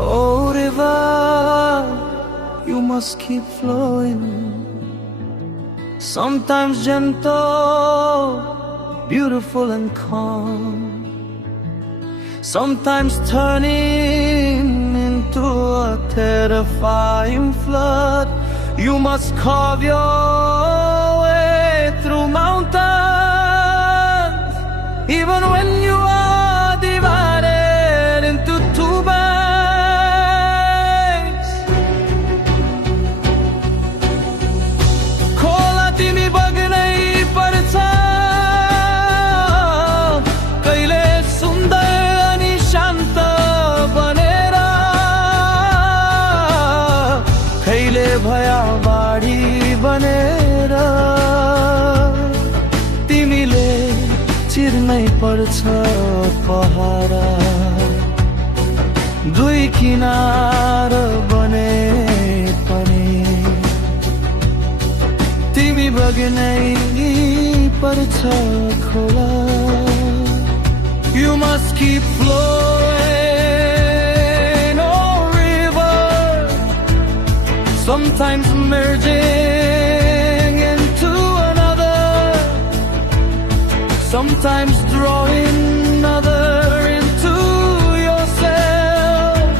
Oh river, you must keep flowing. Sometimes gentle, beautiful and calm. Sometimes turning into a terrifying flood. You must carve your way through mountains, even when you are divided into two banks. खोला तिमी बग्नै पर्छ, कहिले सुन्दर अनि शान्त बनेर, कहिले भयाबाढी बनेर। तिमीले चिर्नै पर्छ पहारा, दुई किनार बने पनि तिमी बग्नै पर्छ खोला। You must keep flowing, oh river, sometimes merging into another, sometimes drawing another into yourself.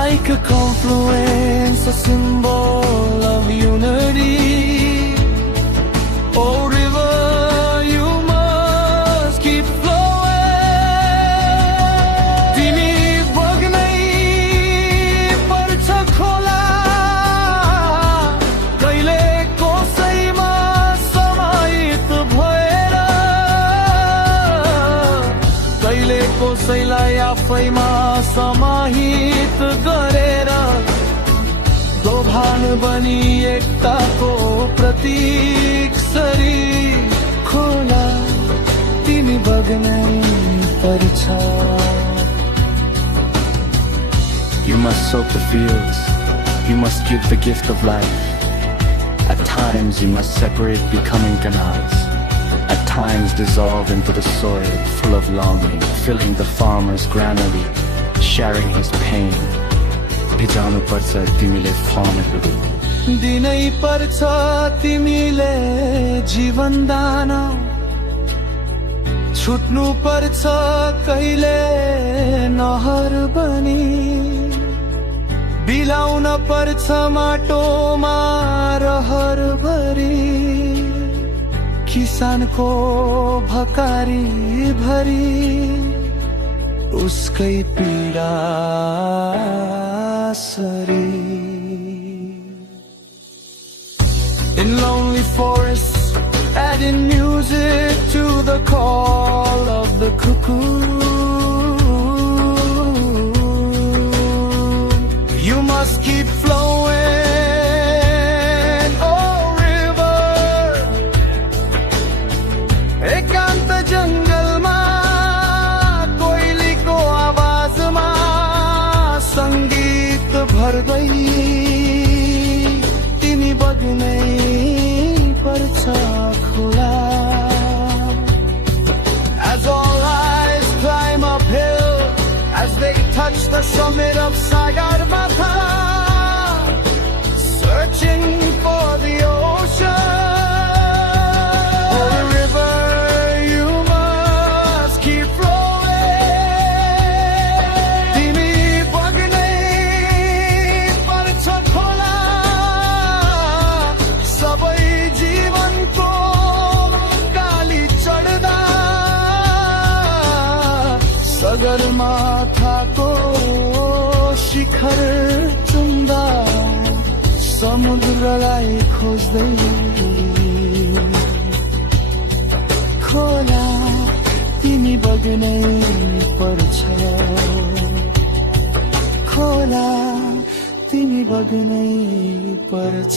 Like a confluence, a symbol of unity. Oh river, you must keep flowing. तिमी बग्नै पर्छ खोला, कहिले कसैमा समाहित भएर, कहिले कसैलाई आफैमा समाहित गरेर। दोभान बनी एकताको प्रतीक सरी खोला, तिमी बग्नै पर्छ। You must soak the fields, you must give the gift of life. At times you must separate, becoming canals. At times dissolve into the soil, full of longing, filling the farmer's granary, sharing his pain. भिजाउनु पर्छ तिमीले फर्महरू, दिनै पर्छ तिमीले जीवन दान। छुट्नु पर्छ कहिले नहर बनी, बिलाउन पर्छ माटोमा रहर भरी। किसानको भकारी भरी उसकै पीडा sorry. In lonely forests, adding music to the call of the cuckoo. You must keep flowing, oh river. एकान्त जंगलमा कोइलीको आवाजमा संगीत भर्दै तिमी बग्नै पर्छ खोला। As all eyes climb uphill, as they touch the summit of Sagarmatha, searching for the ocean. Oh river, you must keep flowing. Timi bagnai parcha khola, sabai जीवन को काली चढ़दा, सगरमाथा को शिखर चुम्दा, समुद्रलाई खोज्दै खोला, तिमी बग्नै पर्छ खोला, तिमी बग्नै पर्छ।